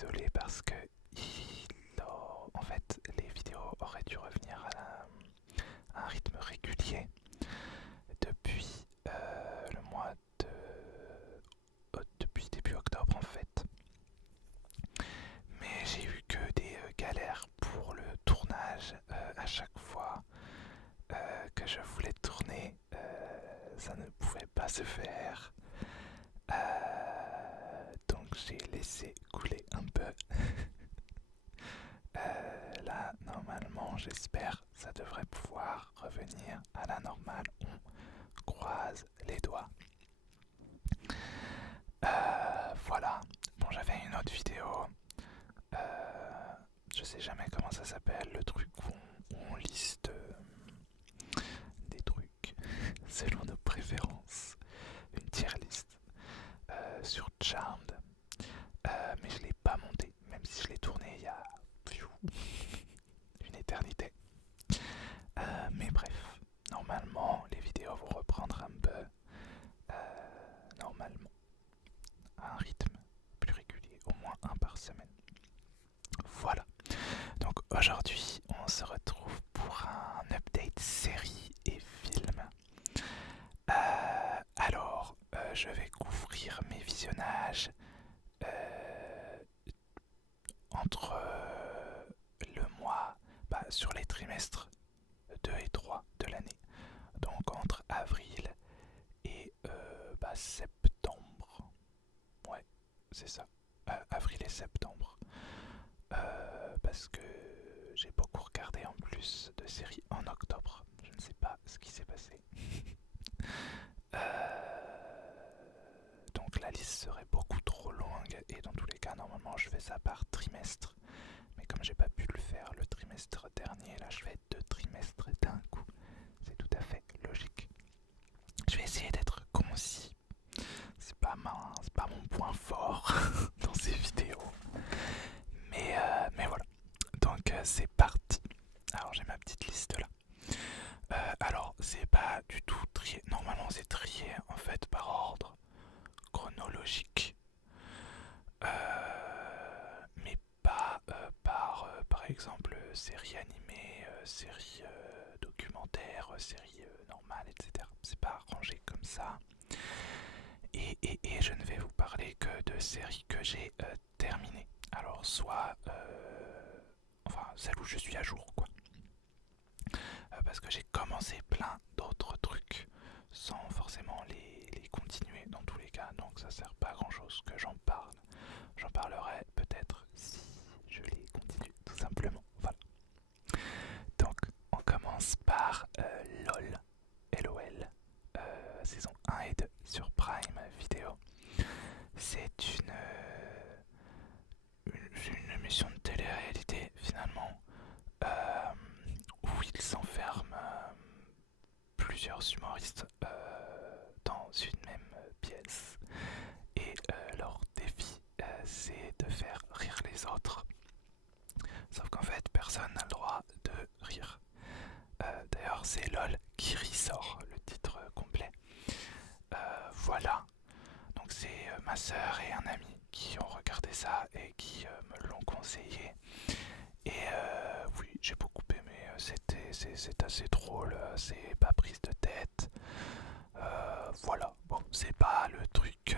désolé parce que en fait, les vidéos auraient dû revenir à un rythme régulier depuis le mois de depuis début octobre en fait. Mais j'ai eu que des galères pour le tournage à chaque fois que je voulais tourner, ça ne pouvait pas se faire. Donc j'ai laissé couler un peu. Là, normalement, j'espère, ça devrait pouvoir revenir à la normale. On croise les doigts. Voilà. Bon, j'avais une autre vidéo. Je sais jamais comment ça s'appelle, le truc où on liste des trucs selon nos préférences. Une tier list sur Charmed. Mais je l'ai pas monté, même si je l'ai tourné il y a une éternité. Mais bref, normalement les vidéos vont reprendre un peu normalement à un rythme plus régulier, au moins un par semaine. Voilà. Donc aujourd'hui, on se retrouve pour un update série et film. Je vais couvrir mes visionnages entre le mois, sur les trimestres 2 et 3 de l'année. Donc entre avril et septembre. Ouais, c'est ça. Avril et septembre. Parce que j'ai beaucoup regardé en plus de séries en octobre. Je ne sais pas ce qui s'est passé. Donc la liste serait beaucoup trop longue et dans tous les cas normalement je fais ça par trimestre. Mais comme j'ai pas pu le faire le trimestre dernier, là je fais 2 trimestres d'un coup. C'est tout à fait logique. Je vais essayer d'être concis. C'est pas mon point fort dans ces vidéos. Mais voilà. Donc c'est parti. Alors j'ai ma petite liste là. Alors c'est pas du tout trié. Normalement c'est trié en fait par ordre chronologique. Mais pas par exemple série animée, série documentaire, série normale, etc. C'est pas rangé comme ça. Et je ne vais vous parler que de séries que j'ai terminées. Alors soit enfin celle où je suis à jour quoi. Parce que j'ai commencé plein d'autres trucs sans forcément les continuer dans tous les cas, donc ça sert pas à grand chose que j'en parle. J'en parlerai peut-être si je les continue tout simplement. Voilà. Donc on commence par LOL, LOL, saison 1 et 2 sur Prime Video. C'est une émission de télé-réalité finalement où ils s'enferment plusieurs humoristes dans une même pièce et leur défi c'est de faire rire les autres. Sauf qu'en fait personne n'a le droit de rire. D'ailleurs c'est LOL qui ressort le titre complet. Voilà. Donc c'est ma soeur et un ami qui ont regardé ça et qui me l'ont conseillé. Et oui, j'ai beaucoup aimé. C'est assez drôle, c'est pas prise de tête. Voilà. Bon, c'est pas le truc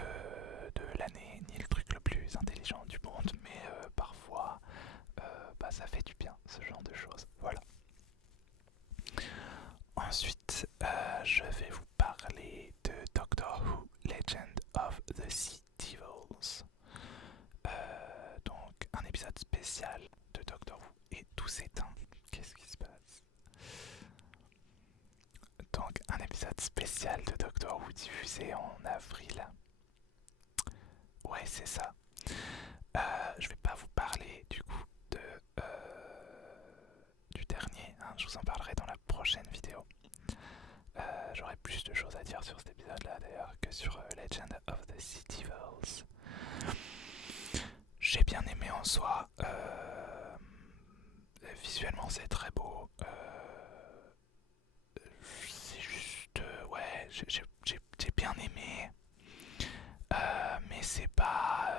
de l'année ni le truc le plus intelligent du monde, mais parfois, ça fait du bien ce genre de choses. Voilà. Ensuite, je vais vous parler de Doctor Who Legend of the Sea Devils. Donc, un épisode spécial de Doctor Who et tout s'éteint. Qu'est-ce qui se passe? Donc, un épisode spécial de Doctor Who diffusé en avril. Ouais, c'est ça. Je vais pas vous parler du coup du dernier, hein, je vous en parlerai dans la prochaine vidéo. J'aurai plus de choses à dire sur cet épisode-là d'ailleurs que sur Legend of the Sea Devils. J'ai bien aimé en soi. Visuellement, c'est très beau. C'est juste, ouais, j'ai bien aimé. Mais c'est pas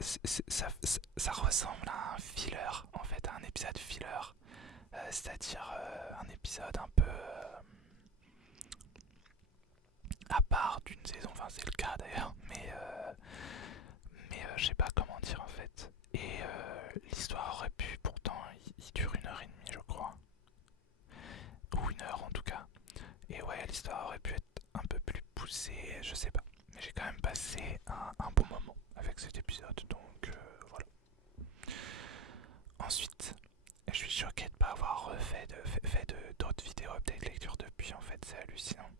ça ressemble à un filler, en fait, à un épisode filler, c'est-à-dire un épisode un peu à part d'une saison, enfin c'est le cas d'ailleurs, mais je sais pas comment dire en fait. Et l'histoire aurait pu, pourtant, il dure 1 heure et demie, je crois, ou 1 heure en tout cas. Et ouais, l'histoire aurait pu être un peu plus poussée, je sais pas. Mais j'ai quand même passé un bon moment avec cet épisode, donc voilà. Ensuite, je suis choqué de ne pas avoir d'autres vidéos update lecture depuis, en fait, c'est hallucinant.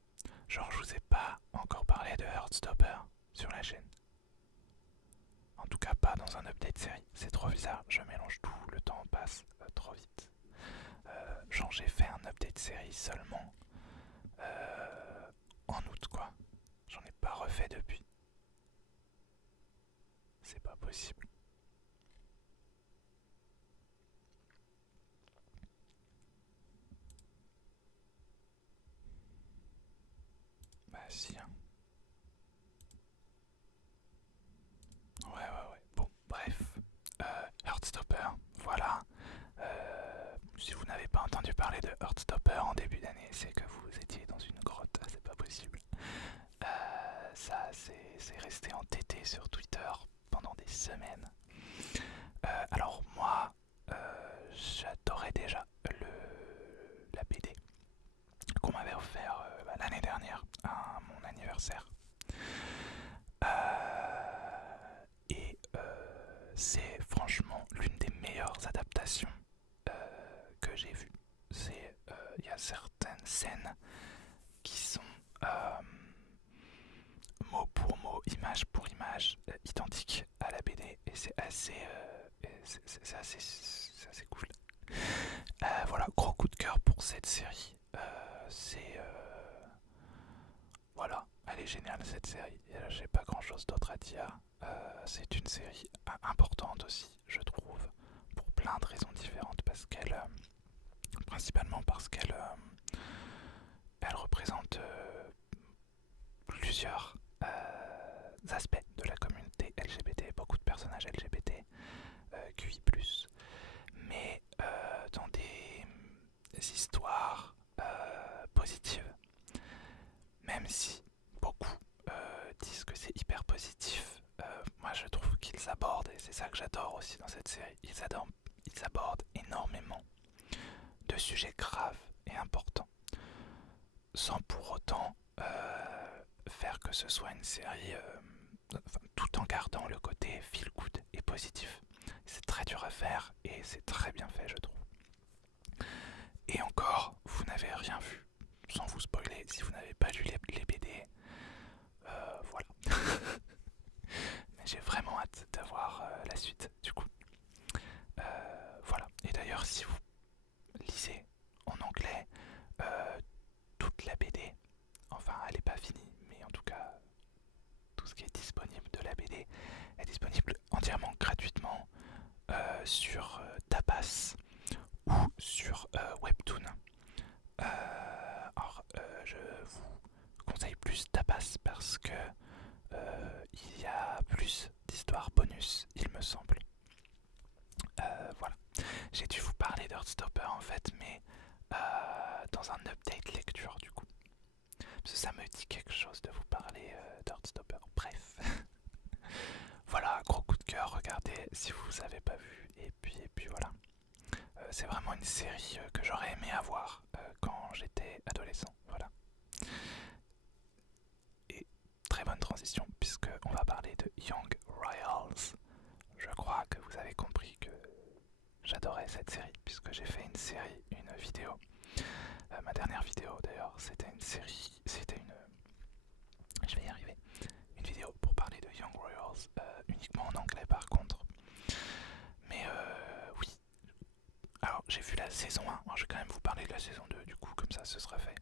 Genre, je vous ai pas encore parlé de Heartstopper sur la chaîne. En tout cas, pas dans un update série. C'est trop bizarre, je mélange tout, le temps passe trop vite. Genre, j'ai fait un update série seulement en août, quoi. J'en ai pas refait depuis. C'est pas possible. Bah si, hein. Ouais. Bon, bref. Heartstopper, voilà. Si vous n'avez pas entendu parler de Heartstopper en début d'année, c'est que vous étiez dans une grotte, c'est pas possible. Ça, c'est resté entêté sur Twitter pendant des semaines. Alors moi, j'adorais déjà la BD qu'on m'avait offert l'année dernière à mon anniversaire. Et c'est franchement l'une des meilleures adaptations que j'ai vues. Il y a certaines scènes qui sont mot pour mot, image pour image, identiques à la BD, et c'est assez, c'est assez cool. Voilà, gros coup de cœur pour cette série. Voilà, elle est géniale cette série. J'ai pas grand chose d'autre à dire. C'est une série importante aussi, je trouve, pour plein de raisons différentes, parce qu'elle, principalement parce qu'elle, elle représente plusieurs aspects de la communauté LGBT, beaucoup de personnages LGBT, QI+, mais dans des histoires positives, même si beaucoup disent que c'est hyper positif. Moi je trouve qu'ils abordent, et c'est ça que j'adore aussi dans cette série, ils abordent énormément de sujets graves et importants, sans pour autant faire que ce soit une série, tout en gardant le côté feel good et positif. C'est très dur à faire et c'est très bien fait, je trouve. Et encore, vous n'avez rien vu, sans vous spoiler, si vous n'avez pas lu les BD, voilà. Mais j'ai vraiment hâte d'avoir la suite, du coup. Voilà. Et d'ailleurs, si vous lisez en anglais toute la BD, enfin, elle n'est pas finie, mais en tout cas, tout ce qui est disponible de la BD est disponible entièrement gratuitement sur Tapas ou sur Webtoon. Alors, je vous conseille plus Tapas parce que il y a plus d'histoires bonus, il me semble. Voilà. J'ai dû vous parler d'Heartstopper en fait, mais dans un update lecture du coup. Parce que ça me dit quelque chose de vous parler d'Heartstopper. Bref. Voilà, gros coup de cœur, regardez si vous avez pas vu. Et puis voilà. C'est vraiment une série que j'aurais aimé avoir quand j'étais adolescent. Voilà. Et très bonne transition puisque on va parler de Young Royals. Je crois que vous avez compris que j'adorais cette série puisque j'ai fait une vidéo. Ma dernière vidéo d'ailleurs, c'était une série, je vais y arriver, une vidéo pour parler de Young Royals, uniquement en anglais par contre. Mais oui, alors j'ai vu la saison 1, moi je vais quand même vous parler de la saison 2 du coup, comme ça ce sera fait.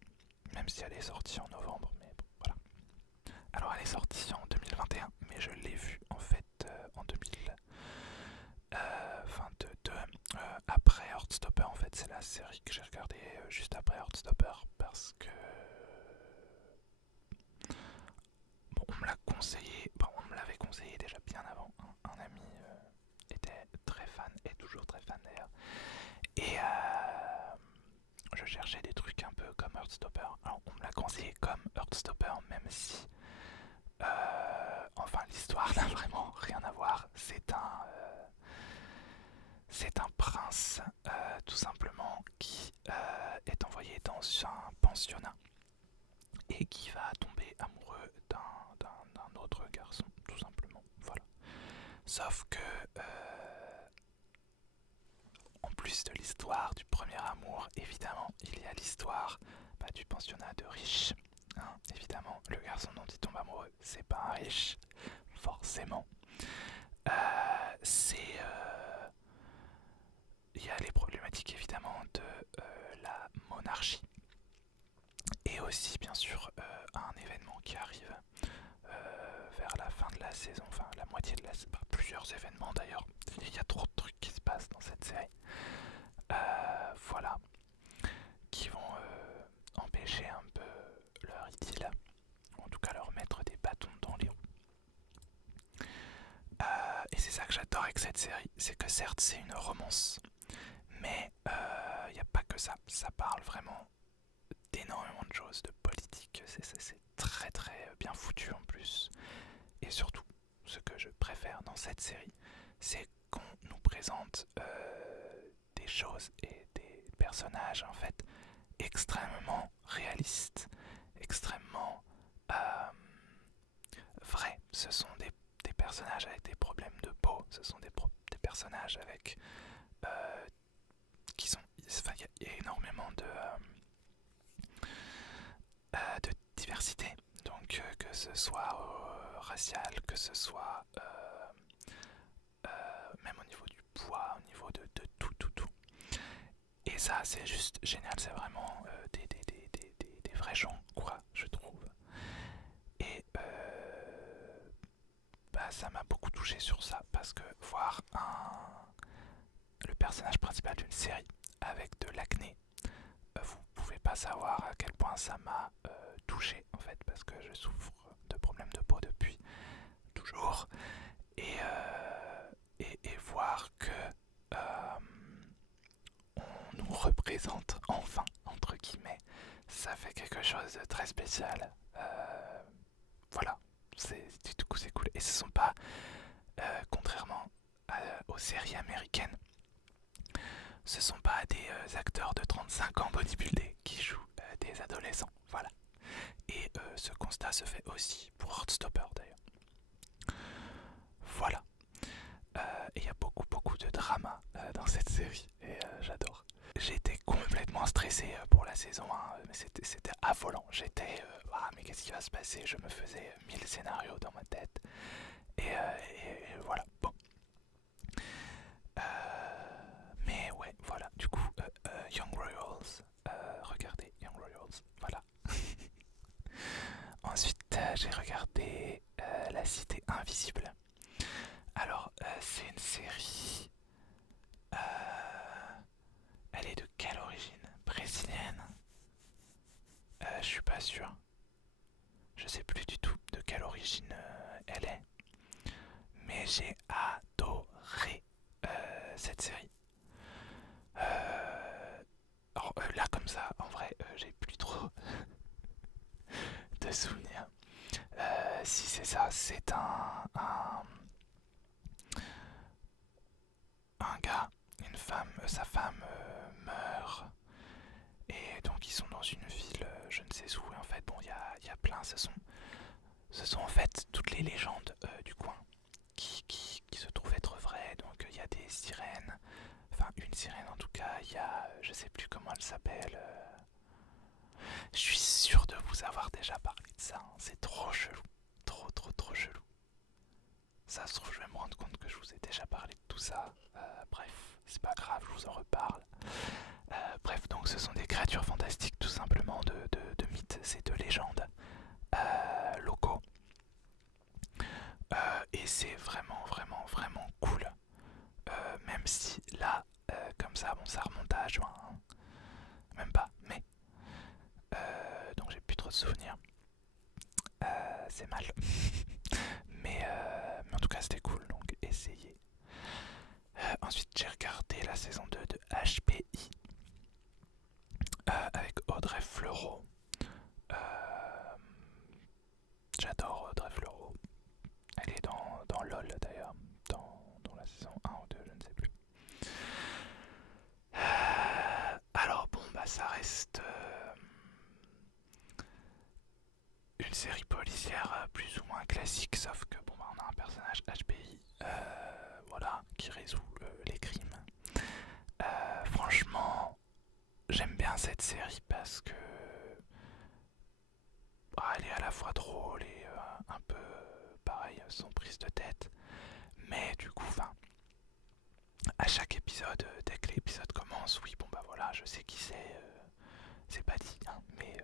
Même si elle est sortie en novembre, mais bon, voilà. Alors elle est sortie en 2021, mais je l'ai vue en fait en 2022, après Heartstopper. En fait c'est la série que j'ai regardée juste après Heartstopper, parce que bon, on me l'a conseillé, bon, on me l'avait conseillé déjà bien avant, un ami toujours très fan d'ailleurs. Et je cherchais des trucs un peu comme Heartstopper. Alors on me l'a conseillé comme Heartstopper, même si enfin l'histoire n'a vraiment rien à voir. C'est un prince tout simplement qui est envoyé dans un pensionnat et qui va tomber amoureux d'un autre garçon tout simplement. Voilà. Sauf que en plus de l'histoire du premier amour, évidemment, il y a l'histoire du pensionnat de riches. Hein, évidemment, le garçon dont il tombe amoureux, c'est pas un riche, forcément. Il y a les problématiques évidemment de la monarchie et aussi bien sûr un événement qui arrive vers la fin de la saison, enfin la moitié de la saison, plusieurs événements d'ailleurs. Il y a trop de trucs qui se passent dans cette série. Voilà, qui vont empêcher un peu leur idylle, ou en tout cas leur mettre des bâtons dans les roues. Et c'est ça que j'adore avec cette série, c'est que certes c'est une romance, mais il n'y a pas que ça, ça parle vraiment d'énormément de choses, de politique, c'est très très bien foutu en plus. Et surtout, ce que je préfère dans cette série, c'est qu'on nous présente des choses et des personnages en fait extrêmement réalistes, extrêmement vrais. Ce sont des personnages avec des problèmes de peau, ce sont des personnages avec qui sont, enfin, il y a énormément de diversité, donc que ce soit racial, que ce soit même au niveau du poids, au niveau de tout. Et ça, c'est juste génial, c'est vraiment des vrais gens, quoi, je trouve. Et ça m'a beaucoup touché sur ça, parce que voir le personnage principal d'une série avec de l'acné, vous pouvez pas savoir à quel point ça m'a touché en fait, parce que je souffre de problèmes de peau depuis toujours. Et voir que on nous représente enfin, entre guillemets, ça fait quelque chose de très spécial. Voilà, du coup c'est cool. Et ce sont pas, contrairement aux séries américaines, ce sont pas des acteurs de 35 ans bodybuildés qui jouent des adolescents. Voilà. Et ce constat se fait aussi pour Heartstopper d'ailleurs. Voilà. Et il y a beaucoup de drama dans cette série et j'adore. J'étais complètement stressé pour la saison 1, mais c'était affolant. J'étais mais qu'est-ce qui va se passer? Je me faisais 1000 scénarios dans ma tête. Et voilà. Bon. Mais ouais, voilà. Du coup, Young Royals. Regardez Young Royals. Voilà. Ensuite, j'ai regardé La Cité Invisible. Alors, c'est une série. Elle est de quelle origine? Brésilienne? Je suis pas sûr. Je sais plus du tout de quelle origine elle est. Mais j'ai adoré cette série. Alors là comme ça, en vrai, j'ai plus trop de souvenirs. Si c'est ça, c'est un gars, une femme, sa femme meurt. Et donc ils sont dans une ville, je ne sais où. Et en fait, bon, il y a plein, ce sont en fait toutes les légendes du coin qui se trouvent être vraies. Donc il y a des sirènes, enfin une sirène en tout cas, il y a, je sais plus comment elle s'appelle. Je suis sûr de vous avoir déjà parlé de ça, hein. C'est trop chelou, trop chelou. Ça se trouve, je vais me rendre compte que je vous ai déjà parlé de tout ça. Bref, c'est pas grave, je vous en reparle. Bref, donc ce sont des créatures fantastiques tout simplement de mythes et de légendes locaux. Et c'est vraiment cool. Même si là, comme ça, bon, ça remonte à juin, hein. Même pas, mais donc j'ai plus trop de souvenirs. C'est mal. mais en tout cas, c'était cool, donc essayez. Ensuite, j'ai regardé la saison 2 de HPI avec Audrey Fleurot. J'adore Audrey Fleurot. Elle est dans LOL d'ailleurs, dans la saison 1 ou 2, je ne sais plus. Alors bon, bah ça reste une série policière plus ou moins classique, sauf que bon, bah, on a un personnage HPI, voilà, qui résout les crimes. Franchement, j'aime bien cette série parce que elle est à la fois drôle et un peu pareil, sans prise de tête. Mais du coup, à chaque épisode, dès que l'épisode commence, oui, bon bah voilà, je sais qui c'est pas dit, hein, mais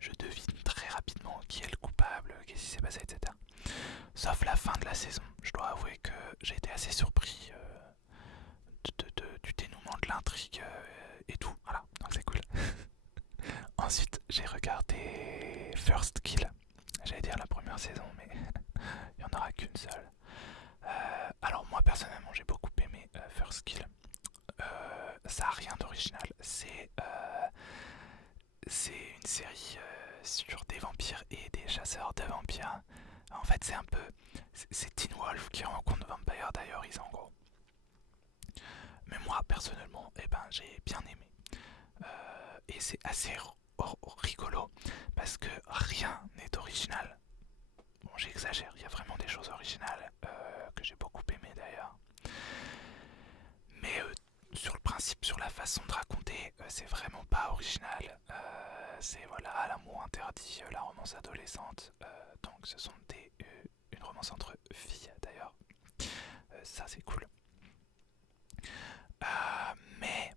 je devine très rapidement qui est le coupable, qu'est-ce qui s'est passé, etc. Sauf la fin de la saison. Je dois avouer que j'ai été assez surpris du dénouement de l'intrigue et tout. Voilà, donc c'est cool. Ensuite, j'ai regardé First Kill. J'allais dire la première saison, mais il n'y en aura qu'une seule. Alors moi, personnellement, j'ai beaucoup aimé First Kill. Ça n'a rien d'original. C'est une série sur des vampires et des chasseurs de vampires. En fait, c'est un peu... C'est Teen Wolf qui rencontre Vampire Diaries en gros. Mais moi, personnellement, j'ai bien aimé. Et c'est assez rigolo parce que rien n'est original. Bon, j'exagère, il y a vraiment des choses originales que j'ai beaucoup aimé d'ailleurs. Mais sur le principe, sur la façon de raconter, c'est vraiment pas original. C'est voilà, l'amour interdit, la romance adolescente. Donc ce sont une romance entre filles d'ailleurs. Ça c'est cool. Mais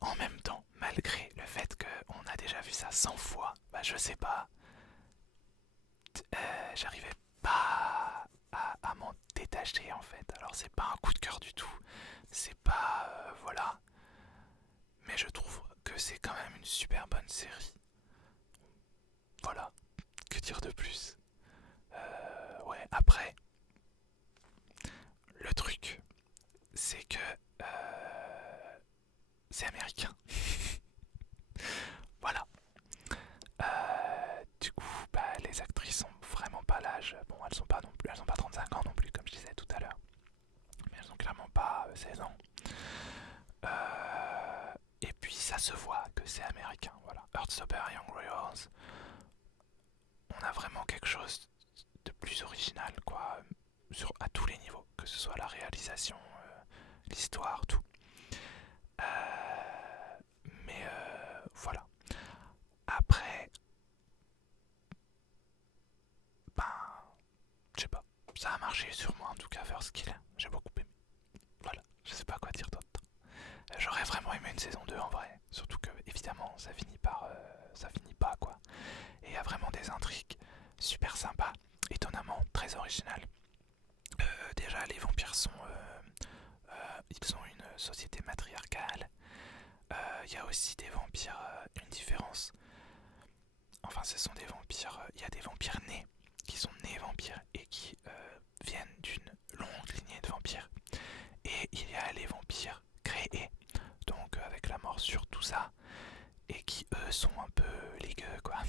en même temps, malgré le fait qu'on a déjà vu ça 100 fois, je sais pas, j'arrivais pas à m'en détacher en fait. Alors c'est pas un coup de cœur du tout, c'est pas... voilà. Mais je trouve que c'est quand même une super bonne série. Voilà, que dire de plus. Ouais, après, le truc, c'est que c'est américain. Voilà. Du coup, les actrices sont vraiment pas l'âge. Bon, elles sont pas non plus, elles ont pas 35 ans non plus, comme je disais tout à l'heure. Mais elles ont clairement pas 16 ans. Et puis ça se voit que c'est américain. Voilà. Heartstopper, Young Royals. On a vraiment quelque chose de plus original, quoi, à tous les niveaux, que ce soit la réalisation, l'histoire, tout. Mais voilà. Après, je sais pas. Ça a marché sur moi en tout cas, First Kill. J'ai beaucoup aimé. Voilà, je sais pas quoi dire d'autre. J'aurais vraiment aimé une saison 2 en vrai. Surtout que, évidemment, ça finit pas quoi. Et il y a vraiment des intrigues super sympas, étonnamment très originales. Déjà, les vampires ils ont une société matriarcale. Il y a aussi des vampires, une différence. Enfin, ce sont des vampires. Il y a des vampires nés, qui sont nés vampires et qui viennent d'une longue lignée de vampires. Et il y a les vampires créés, donc avec la morsure, tout ça, et qui eux sont un peu les gueux, quoi.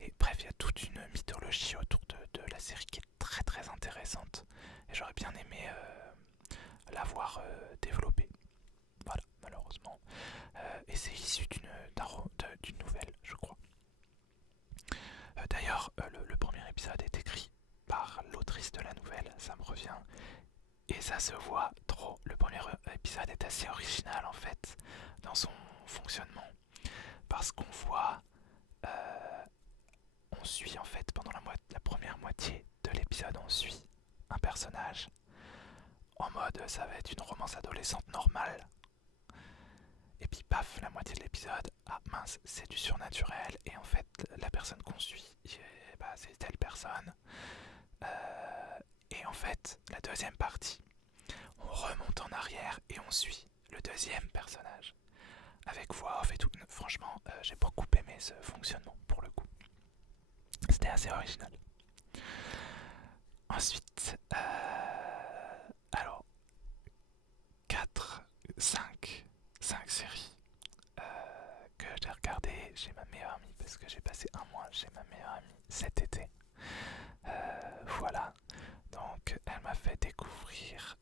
Et bref, il y a toute une mythologie autour de la série qui est très très intéressante. Et j'aurais bien aimé l'avoir développée. Voilà, malheureusement. Et c'est issu d'une nouvelle, je crois. D'ailleurs, le premier épisode est écrit par l'autrice de la nouvelle, ça me revient. Et ça se voit trop. Le premier épisode est assez original en fait, dans son fonctionnement. Parce qu'on voit... on suit en fait, pendant la première moitié de l'épisode, on suit un personnage. En mode, ça va être une romance adolescente normale. Et puis paf, la moitié de l'épisode, ah mince, c'est du surnaturel. Et en fait, la personne qu'on suit, c'est telle personne. Et en fait, la deuxième partie, on remonte en arrière et on suit le deuxième personnage. Avec voix off et tout. Franchement, j'ai beaucoup aimé ce fonctionnement pour le coup. C'était assez original. Ensuite, alors, 4 cinq séries que j'ai regardées chez ma meilleure amie parce que j'ai passé un mois chez ma meilleure amie cet été. Voilà, donc elle m'a fait découvrir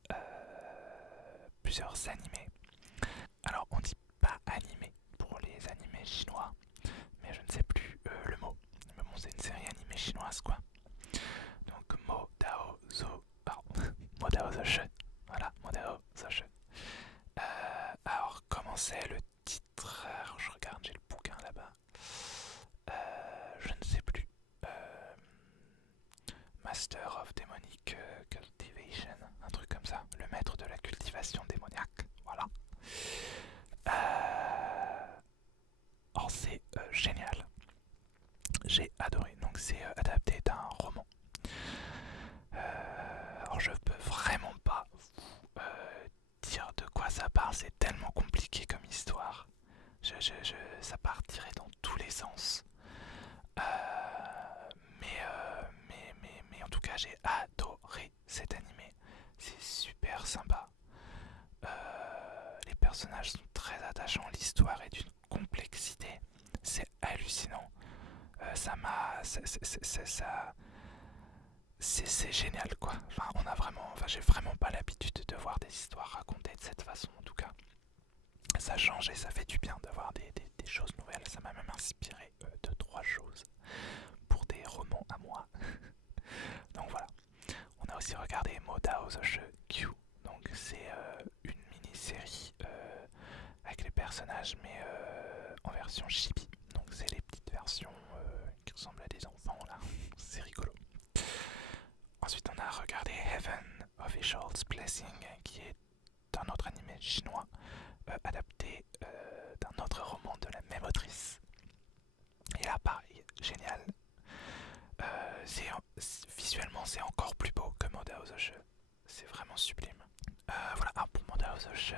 plusieurs animés. Alors on dit pas animé pour les animés chinois, mais je ne sais plus le mot. Mais bon, c'est une série animée chinoise quoi. Donc Mo Dao Zo, pardon, Mo Dao Zo She. Voilà, Mo Dao Zo She. Alors comment c'est le titre? Alors, je regarde, j'ai le bouquin là-bas. Je ne sais plus. Master of Demonic Cultivation, un truc comme ça. Le maître de la cultivation démoniaque. Voilà. Oh, c'est génial. J'ai adoré. Donc c'est adapté d'un roman. Alors je peux vraiment pas vous dire de quoi ça parle. C'est tellement compliqué comme histoire. Ça partirait dans tous les sens. Mais en tout cas, j'ai adoré cet animé. C'est super sympa. Les personnages sont très attachants. L'histoire est d'une complexité. C'est hallucinant. Ça m'a. C'est génial quoi. J'ai vraiment pas l'habitude de voir des histoires racontées de cette façon en tout cas. Ça change et ça fait du bien de voir des choses nouvelles. Ça m'a même inspiré deux, trois choses pour des romans à moi. Donc voilà. On a aussi regardé Modao Zoshe Q. Donc c'est une mini-série avec les personnages mais en version chibi. Donc c'est les petites versions qui ressemblent à des enfants là. C'est rigolo. Ensuite on a regardé Heaven Official's Blessing qui est un autre animé chinois adapté d'un autre roman de la même autrice. Et là pareil, génial. Visuellement c'est encore plus beau que Modao Zoshe. C'est vraiment sublime. Voilà, pour Modao Zoshe,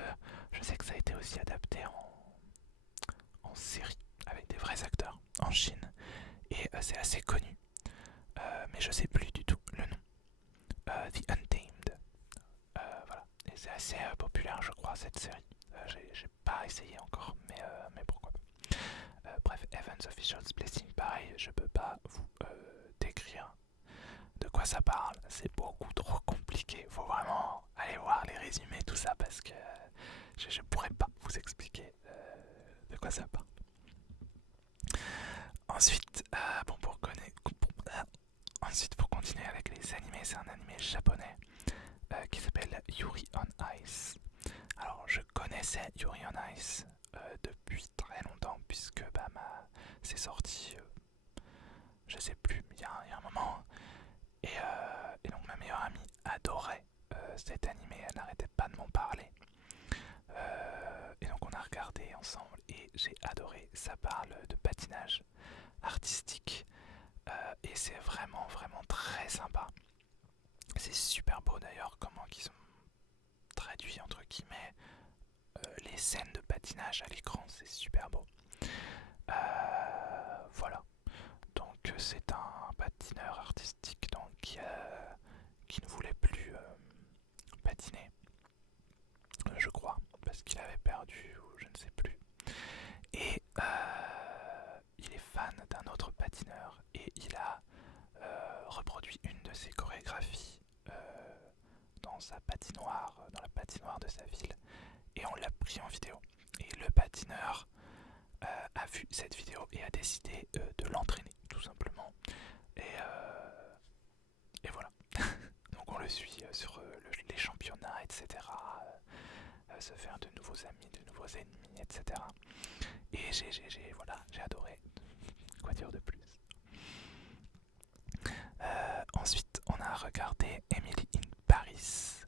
je sais que ça a été aussi adapté en série avec des vrais acteurs en Chine. Et c'est assez connu. Mais je sais plus du tout le nom. The Untamed. Voilà. Et c'est assez populaire je crois cette série. J'ai pas essayé encore, mais pourquoi pas. Bref, Heaven's Official's Blessing, pareil, je peux pas vous décrire de quoi ça parle. C'est beaucoup trop compliqué. Faut vraiment aller voir les résumés, tout ça, parce que je pourrais pas vous expliquer de quoi ça parle. Ensuite, ensuite, pour continuer avec les animés, c'est un animé japonais qui s'appelle Yuri on Ice. Alors, je connaissais Yuri on Ice depuis très longtemps, puisque c'est sorti, je sais plus, il y a un moment. Et donc, ma meilleure amie adorait cet animé, elle n'arrêtait pas de m'en parler. Et donc, on a regardé ensemble et j'ai adoré. Ça parle de patinage artistique et c'est vraiment, vraiment très sympa. C'est super beau d'ailleurs, comment ils ont traduit entre guillemets les scènes de patinage à l'écran, c'est super beau. Voilà. Donc c'est un patineur artistique donc, qui ne voulait plus patiner, je crois, parce qu'il avait perdu ou je ne sais plus. Et il est fan d'un autre patineur et il a reproduit une de ses chorégraphies dans la patinoire de sa ville, et on l'a pris en vidéo. Et le patineur a vu cette vidéo et a décidé de l'entraîner, tout simplement. Et voilà. Donc on le suit sur les championnats, etc. Se faire de nouveaux amis, de nouveaux ennemis, etc. Et j'ai adoré. Quoi dire de plus? Ensuite, on a regardé Emily in Paris,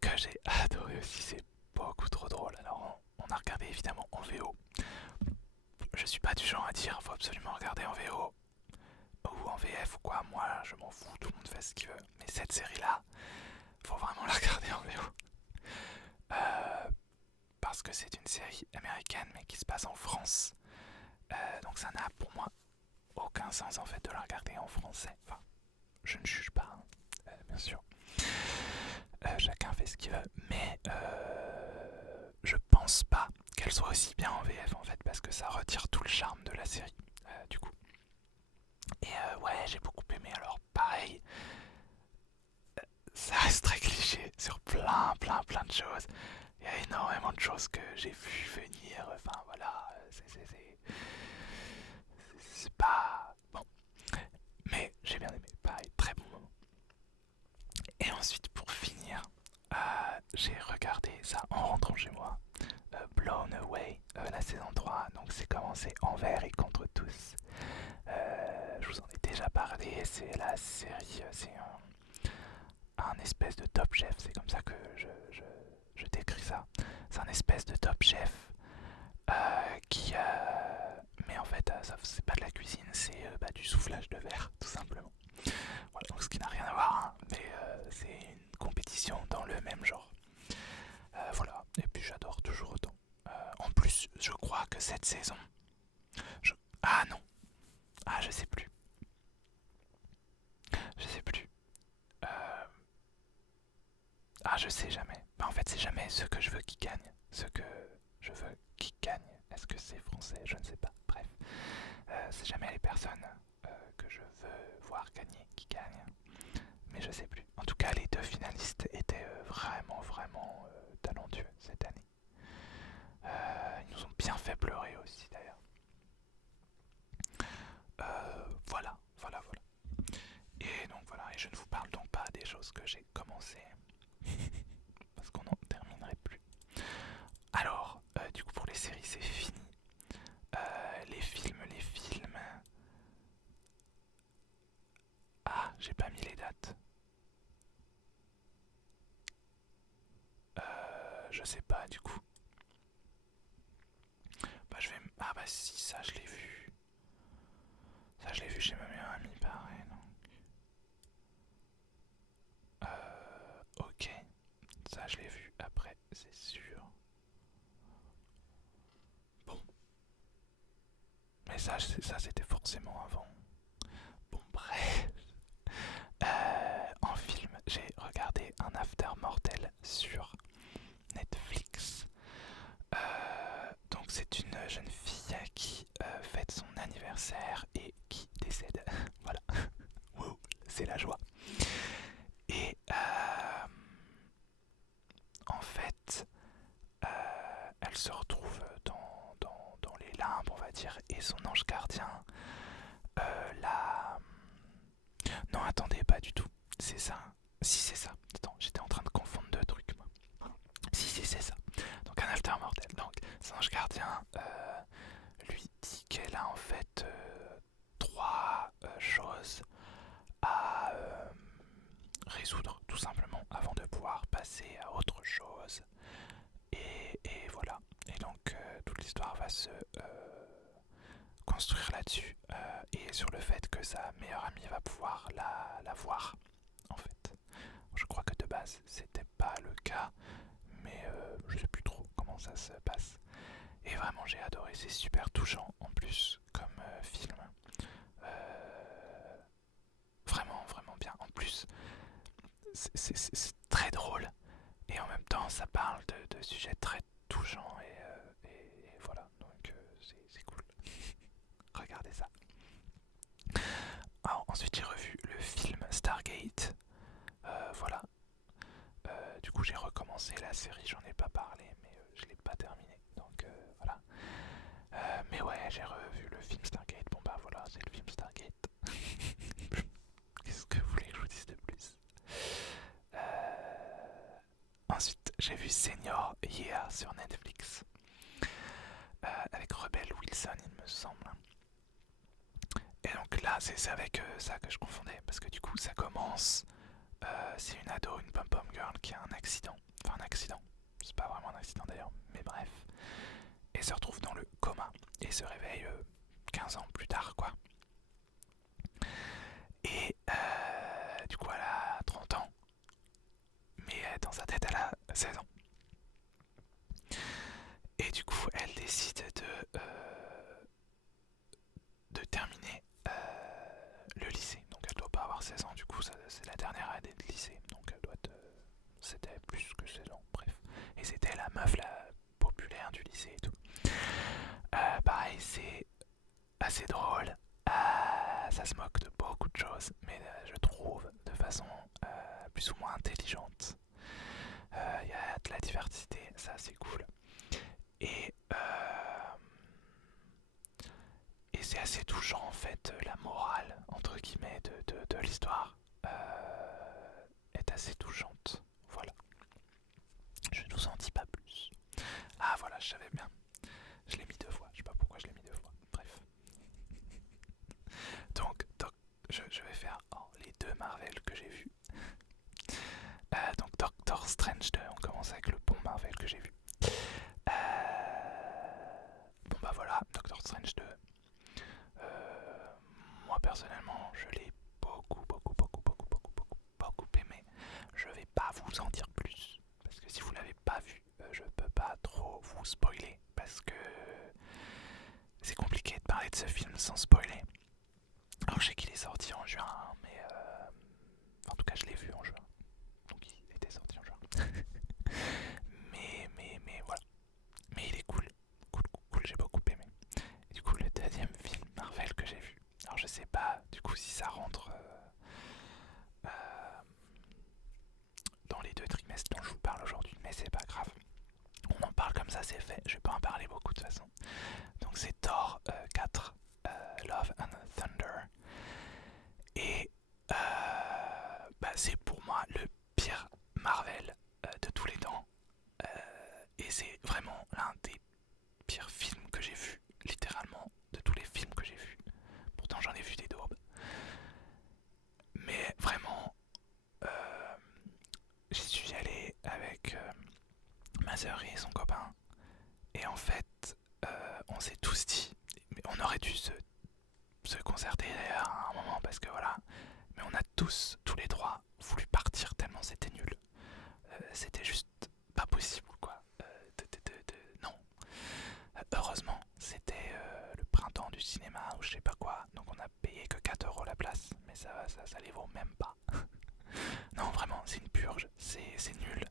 que j'ai adoré aussi, c'est beaucoup trop drôle. Alors, on a regardé évidemment en VO. Je suis pas du genre à dire faut absolument regarder en VO ou en VF ou quoi, moi je m'en fous, tout le monde fait ce qu'il veut. Mais cette série-là, faut vraiment la regarder en VO. Parce que c'est une série américaine mais qui se passe en France. Donc ça n'a pour moi aucun sens en fait de la regarder en français. Enfin, je ne juge pas, bien sûr. Chacun fait ce qu'il veut, mais je qu'elle soit aussi bien en VF en fait, parce que ça retire tout le charme de la série, du coup. Et ouais, j'ai beaucoup aimé. Alors pareil, ça reste très cliché sur plein de choses. Il y a énormément de choses que j'ai vu venir. Enfin voilà, c'est pas bon, mais j'ai bien aimé. Pareil, très bon moment. Et ensuite, pour finir, j'ai regardé ça en rentrant chez moi. Blown Away, la saison 3. Donc c'est commencé envers et contre tous. Je vous en ai déjà parlé. C'est la série, c'est un espèce de top chef. C'est comme ça que je décris ça. C'est un espèce de top chef qui. Mais en fait, ça c'est pas de la cuisine, c'est du soufflage de verre, tout simplement. Voilà, donc ce qui n'a rien à voir, hein, mais c'est une compétition dans le même genre. Voilà, et puis j'adore toujours autant. En plus, je crois que cette saison. je- Ah non, ah je sais plus. Je sais plus. Euh, Ah je sais jamais. Bah, en fait, c'est jamais ce que je veux qui gagne. Ce que je veux qui gagne. Est-ce que c'est français? Je ne sais pas. Bref, c'est jamais les personnes que je veux voir gagner qui gagnent. Mais je sais plus. En tout cas, les deux finalistes étaient vraiment talentueux cette année. Ils nous ont bien fait pleurer aussi d'ailleurs. Voilà. Et donc voilà, et je ne vous parle donc pas des choses que j'ai commencé, parce qu'on n'en terminerait plus. Alors, du coup pour les séries c'est fini. Les films. Ah, j'ai pas mis les dates. Je sais pas du coup. Bah je vais... Ah bah si, ça je l'ai vu. Ça je l'ai vu chez ma meilleure amie, pareil. Donc. Ok. Ça je l'ai vu après, c'est sûr. Bon. Mais ça c'était forcément avant. Bon bref. En film, j'ai regardé un After Mortel sur Netflix. Donc c'est une jeune fille qui fête son anniversaire et qui décède. Voilà. Wow, c'est la joie. Et en fait, elle se retrouve dans les limbes, on va dire, et son ange gardien la... Non, attendez, pas du tout. C'est ça. Si, c'est ça. Attends, j'étais en train de confondre deux trucs, moi. Si, c'est ça. Donc, un alter mortel. Donc, son ange gardien lui dit qu'elle a en fait trois choses à résoudre, tout simplement, avant de pouvoir passer à autre chose. Et voilà. Et donc, toute l'histoire va se construire là-dessus et sur le fait que sa meilleure amie va pouvoir la voir en fait. Je crois que de base c'était pas le cas, mais je sais plus trop comment ça se passe. Et vraiment j'ai adoré, c'est super touchant en plus comme film. Euh, vraiment bien. En plus c'est très drôle et en même temps ça parle de sujets très touchants et voilà, donc c'est cool. Regardez ça. Alors, ensuite j'ai revu le film Stargate. Voilà. Du coup j'ai recommencé la série, j'en ai pas parlé, mais je l'ai pas terminé. Donc voilà. Mais ouais, j'ai revu le film Stargate. Bon bah voilà, c'est le film Stargate. Qu'est-ce que vous voulez que je vous dise de plus? Ensuite j'ai vu Senior Year sur Netflix. Avec Rebel Wilson il me semble. Et donc là c'est avec ça que je confondais. Parce que du coup ça commence... c'est une ado, une pom-pom girl qui a un accident. Enfin un accident. C'est pas vraiment un accident d'ailleurs, mais bref. Et se retrouve dans le coma. Et se réveille 15 ans plus tard quoi. Et du coup elle a 30 ans. Mais dans sa tête elle a 16 ans. Et du coup elle décide de terminer le lycée. Donc elle doit pas avoir 16 ans. Du coup c'est la dernière année de lycée. Donc elle doit être... c'était plus que 16 ans. Bref. Et c'était la meuf la populaire populaire du lycée et tout. Pareil, c'est assez drôle. Ça se moque de beaucoup de choses, mais je trouve de façon plus ou moins intelligente. Il y a de la diversité, ça c'est cool. Et, et c'est assez touchant en fait, la morale entre guillemets de l'histoire est assez touchante. Voilà, je ne vous en dis pas plus. Ah voilà, je savais bien. Je l'ai mis deux fois, je sais pas pourquoi je l'ai mis deux fois. Bref. Donc je vais faire les deux Marvel que j'ai vus. Donc Doctor Strange 2, on commence avec le bon Marvel que j'ai vu. Bon bah voilà, Doctor Strange 2. Moi personnellement, je l'ai beaucoup aimé. Je vais pas vous en dire plus, parce que si vous l'avez pas vu, je peux pas trop vous spoiler, parce que c'est compliqué de parler de ce film sans spoiler. Alors je sais qu'il est sorti en juin, mais en tout cas je l'ai vu en juin. Donc il était sorti en juin. mais voilà. Mais il est cool. Cool, j'ai beaucoup aimé. Et du coup le deuxième film Marvel que j'ai vu. Alors je sais pas du coup si ça rentre dans les deux trimestres dont je vous parle aujourd'hui, mais c'est pas grave. On en parle comme ça, c'est fait. Je vais pas en parler beaucoup de toute façon. Donc c'est Thor 4, Love and Thunder. Et c'est pour moi le pire Marvel de tous les temps. Et c'est vraiment l'un des pires films que j'ai vus, littéralement, de tous les films que j'ai vus. Pourtant j'en ai vu des daubes. Mais vraiment, j'y suis allé avec ma sœur et son copain. Et en fait, on s'est tous dit, mais on aurait dû se concerter d'ailleurs à un moment parce que voilà, mais on a tous les trois voulu partir tellement c'était nul. C'était juste pas possible quoi. Non. Heureusement, c'était le printemps du cinéma ou je sais pas quoi, donc on a payé que 4 € la place, mais ça les vaut même pas. Non, vraiment, c'est une purge, c'est nul.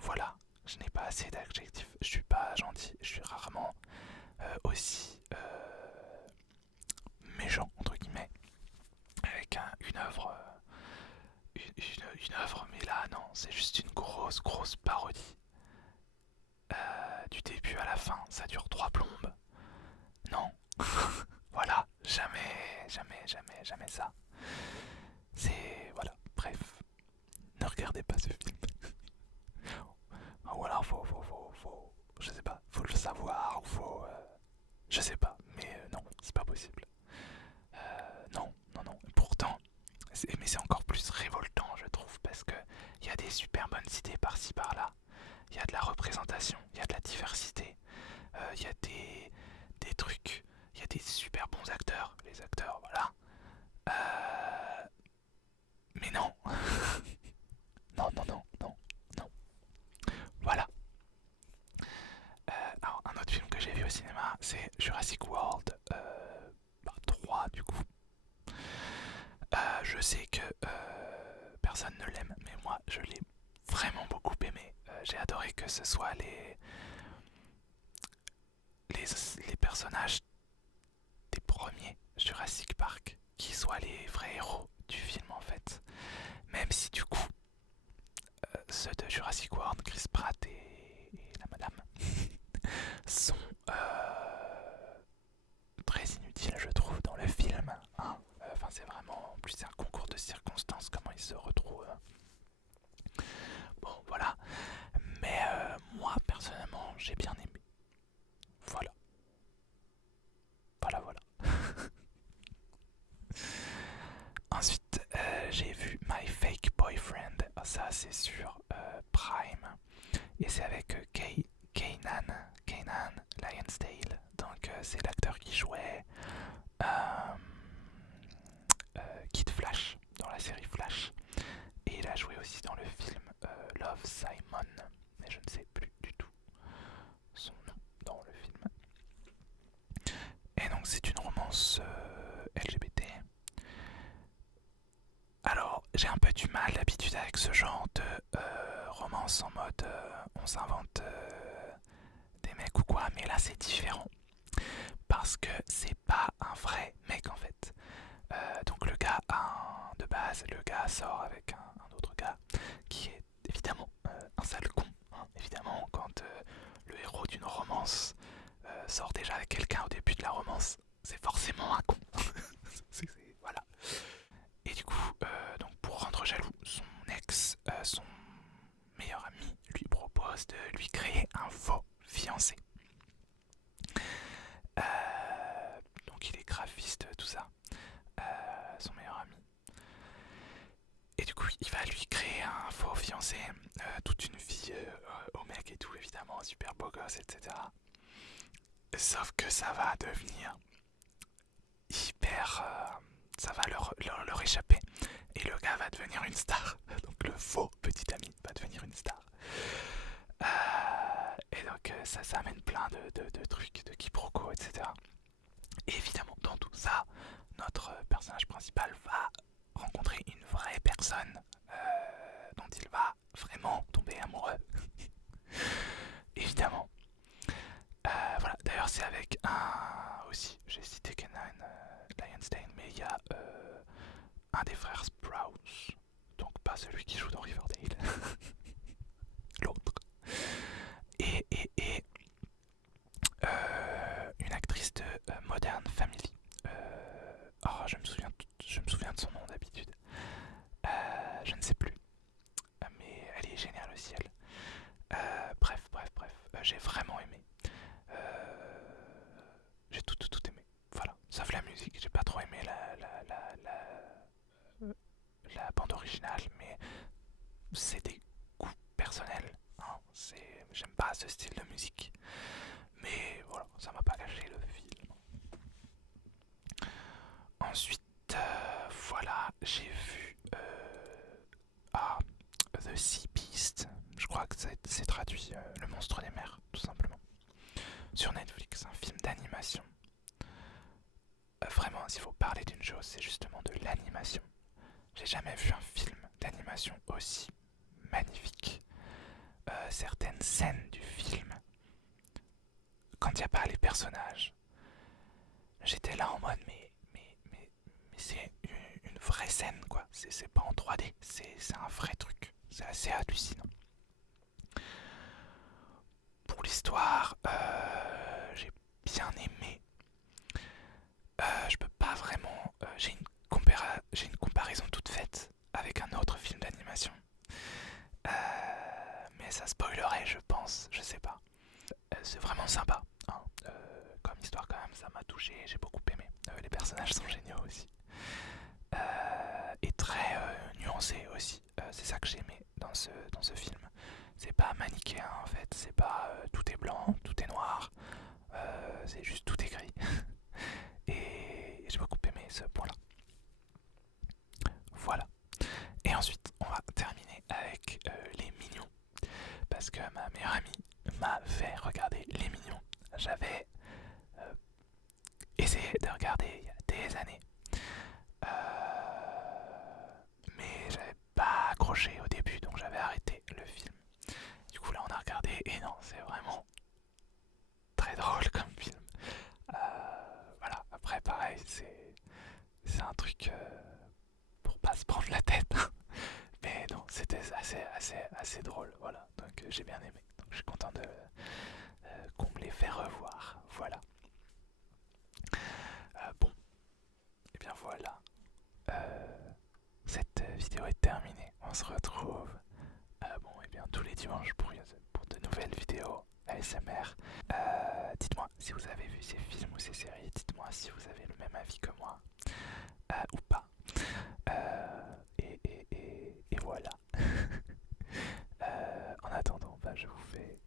Voilà, je n'ai pas assez d'adjectifs, je suis pas gentil, je suis rarement aussi méchant, entre guillemets, avec une œuvre. Une œuvre, mais là, non, c'est juste une grosse parodie. Du début à la fin, ça dure 3 plombes. Non, voilà, jamais ça. C'est. Voilà, bref. Ne regardez pas ce film. Ou alors je sais pas, faut le savoir, ou faut. Je sais pas, mais non, c'est pas possible. Non. Pourtant, mais c'est encore plus révoltant, je trouve, parce que il y a des super bonnes idées par-ci par-là. Il y a de la représentation, il y a de la diversité, il y a des trucs, il y a des super bons acteurs, les acteurs, voilà. Mais non. non. Voilà. Alors, un autre film que j'ai vu au cinéma, c'est Jurassic World 3 du coup. Je sais que personne ne l'aime, mais moi je l'ai vraiment beaucoup aimé. J'ai adoré que ce soit les personnages des premiers Jurassic Park qui soient les vrais héros du film en fait. Même si du coup, ceux de Jurassic World, Chris Pratt et la madame, sont très inutiles je trouve dans le film. Hein. Enfin c'est vraiment, en plus c'est un concours de circonstances comment ils se retrouvent. Bon voilà, mais moi personnellement j'ai bien aimé. Voilà. Ensuite, j'ai vu My Fake Boyfriend. Ça, c'est sur Prime. Et c'est avec Kanan Lionsdale. Donc, c'est l'acteur qui jouait Kid Flash dans la série Flash. Et il a joué aussi dans le film Love, Simon. Mais je ne sais plus du tout son nom dans le film. Et donc, c'est une romance LGBT. Alors, j'ai un peu du mal d'habitude avec ce genre de romance en mode on s'invente ou quoi, mais là c'est différent parce que c'est pas un vrai mec en fait. Donc le gars de base, le gars sort avec un autre gars qui est évidemment un sale con. Hein. Évidemment, quand le héros d'une romance sort déjà avec quelqu'un au début de la romance, c'est forcément un con. Voilà. Et du coup, donc pour rendre jaloux son ex, son meilleur ami lui propose de lui créer un faux fiancé. Donc il est graphiste, tout ça, son meilleur ami. Et du coup, il va lui créer un faux fiancé, toute une vie au mec et tout, évidemment, super beau gosse, etc. Sauf que ça va devenir hyper... ça va leur échapper. Et le gars va devenir une star. Donc le faux petit ami va devenir une star. Et donc ça amène plein de trucs, de quiproquos, etc. Et évidemment, dans tout ça, notre personnage principal va rencontrer une vraie personne dont il va vraiment tomber amoureux. Évidemment. Voilà. D'ailleurs, c'est avec un aussi. J'ai cité Kenan Lionstein, mais il y a un des frères Sprouse. Donc pas celui qui joue dans Riverdale. L'autre. Et une actrice de Modern Family. Oh, je me souviens de son nom d'habitude. Je ne sais plus. Mais elle est géniale aussi, elle. Bref. J'ai vraiment aimé. J'ai tout aimé. Voilà. Sauf la musique. J'ai pas trop aimé la bande originale, mais c'est des goûts personnels. Hein. J'aime pas ce style de musique. Mais voilà, ça m'a pas gâché le film. Ensuite, voilà, j'ai vu The Sea Beast. Je crois que c'est traduit Le monstre des mers, tout simplement. Sur Netflix, un film d'animation. Vraiment, s'il faut parler d'une chose, c'est justement de l'animation. J'ai jamais vu un film d'animation aussi magnifique. Certaines scènes du film, quand il n'y a pas les personnages, j'étais là en mode mais c'est une vraie scène quoi. C'est pas en 3D, c'est un vrai truc. C'est assez hallucinant. Pour l'histoire, j'ai bien aimé. Je peux pas vraiment. J'ai une comparaison toute faite avec un autre film d'animation. Mais ça spoilerait, je pense. Je sais pas. C'est vraiment sympa. Hein. Comme histoire, quand même, ça m'a touché. J'ai beaucoup aimé. Les personnages sont géniaux aussi. Et très nuancé aussi. C'est ça que j'ai aimé dans ce film. C'est pas manichéen en fait. C'est pas tout est blanc, tout est noir. C'est juste tout est gris. Et j'ai beaucoup aimé ce point-là. Voilà. Et ensuite, on va terminer avec Les Mignons. Parce que ma meilleure amie m'a fait regarder Les Mignons. J'avais essayé de regarder il y a des années. Mais j'avais pas accroché au début, donc j'avais arrêté le film. Du coup, là, on a regardé et non, c'est vraiment très drôle comme film. Voilà, après, pareil, c'est un truc pour pas se prendre la tête. Mais non, c'était assez drôle, voilà. Donc j'ai bien aimé. Donc je suis content de qu'on me les fait revoir. Voilà. Bon, et bien voilà. Cette vidéo est terminée. On se retrouve et bien tous les dimanches pour de nouvelles vidéos ASMR. Dites-moi si vous avez vu ces films ou ces séries. Dites-moi si vous avez le même avis que moi ou pas. Et voilà. En attendant, je vous fais